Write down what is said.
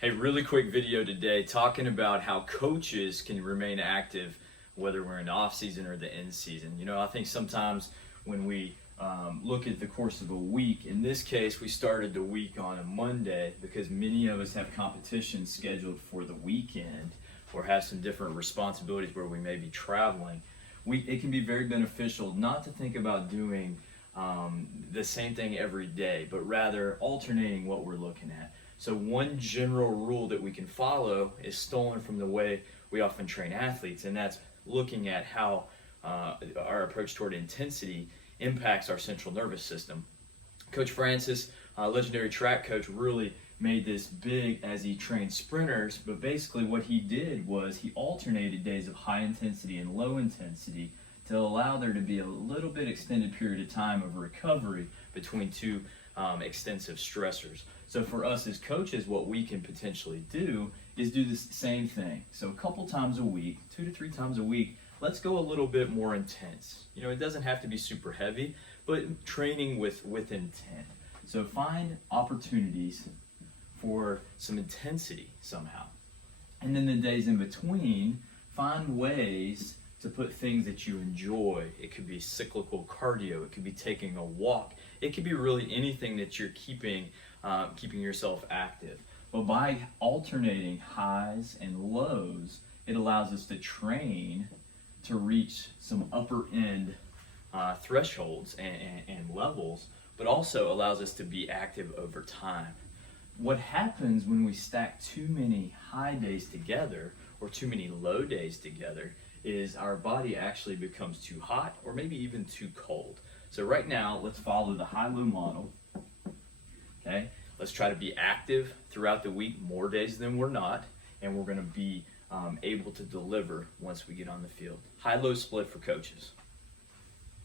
Hey, really quick video today talking about how coaches can remain active whether we're in the off season or the in season. I think sometimes when we look at the course of a week, in this case, we started the week on a Monday because many of us have competitions scheduled for the weekend or have some different responsibilities where we may be traveling. It can be very beneficial not to think about doing the same thing every day, but rather alternating what we're looking at. So one general rule that we can follow is stolen from the way we often train athletes, and that's looking at how our approach toward intensity impacts our central nervous system. Coach Francis, legendary track coach, really made this big as he trained sprinters, but basically what he did was he alternated days of high intensity and low intensity to allow there to be a little bit extended period of time of recovery between two extensive stressors. So for us as coaches, what we can potentially do is do the same thing. So a couple times a week, 2 to 3 times a week, let's go a little bit more intense. It doesn't have to be super heavy, but training with intent. So find opportunities for some intensity somehow. And then the days in between, find ways to put things that you enjoy. It could be cyclical cardio, it could be taking a walk, it could be really anything that you're keeping yourself active. But by alternating highs and lows, it allows us to train to reach some upper end thresholds and levels, but also allows us to be active over time. What happens when we stack too many high days together or too many low days together is our body actually becomes too hot or maybe even too cold. So right now, let's follow the high-low model. Okay, let's try to be active throughout the week, more days than we're not, and we're going to be able to deliver once we get on the field. High-low split for coaches.